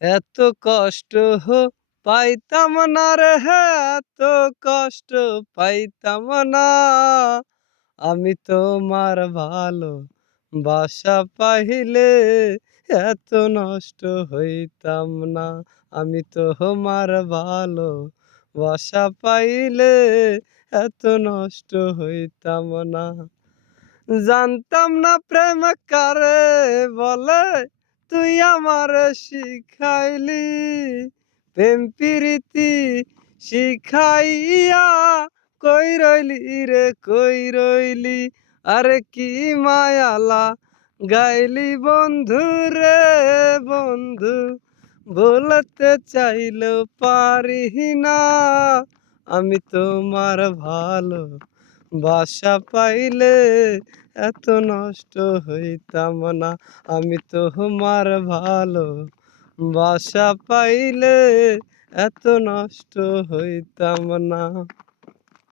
এত কষ্ট পাইতাম না রে, এত কষ্ট পাইতাম না। আমি তোমার ভালো বাসা পাইলে এত নষ্ট হইতাম না। আমি তোমার ভালো বাসা পাইলে এত নষ্ট হইতাম না। জানতাম না প্রেম কারে বলে, তুই আমারে শিখাইলি। প্রেম প্রীতি শিখাইয়া কই রইলি রে কই রইলি। আরে কি মায়ালা গাইলি বন্ধু রে বন্ধু, বলতে চাইলেও পারি না। আমি তোমার ভালো বাসা পাইলে এত নষ্ট হইতাম না। আমি তোমার ভালো বাসা পাইলে এত নষ্ট হইতাম না।